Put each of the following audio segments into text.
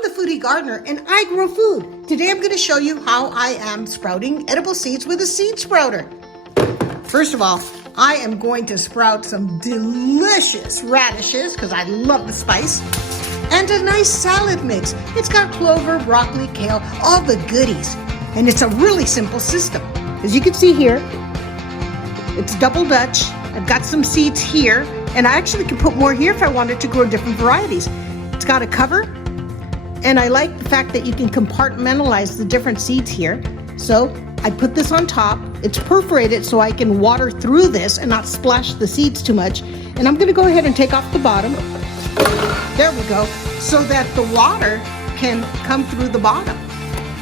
I'm the Foodie Gardener and I grow food. Today I'm going to show you how I am sprouting edible seeds with a seed sprouter. First of all, I am going to sprout some delicious radishes because I love the spice, and a nice salad mix. It's got clover, broccoli, kale, all the goodies. And it's a really simple system. As you can see here, it's double Dutch. I've got some seeds here, and I actually can put more here if I wanted to grow different varieties. It's got a cover, and I like the fact that you can compartmentalize the different seeds here. So I put this on top. It's perforated so I can water through this and not splash the seeds too much. And I'm gonna go ahead and take off the bottom. There we go. So that the water can come through the bottom.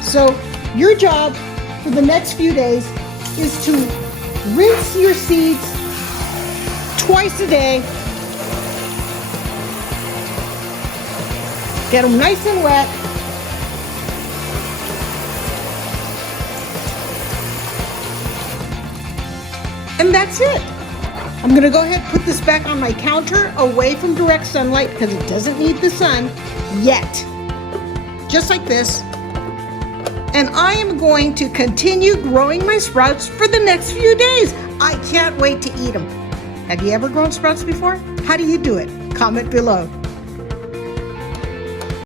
So your job for the next few days is to rinse your seeds twice a day. Get them nice and wet. And that's it. I'm gonna go ahead and put this back on my counter away from direct sunlight because it doesn't need the sun yet. Just like this. And I am going to continue growing my sprouts for the next few days. I can't wait to eat them. Have you ever grown sprouts before? How do you do it? Comment below.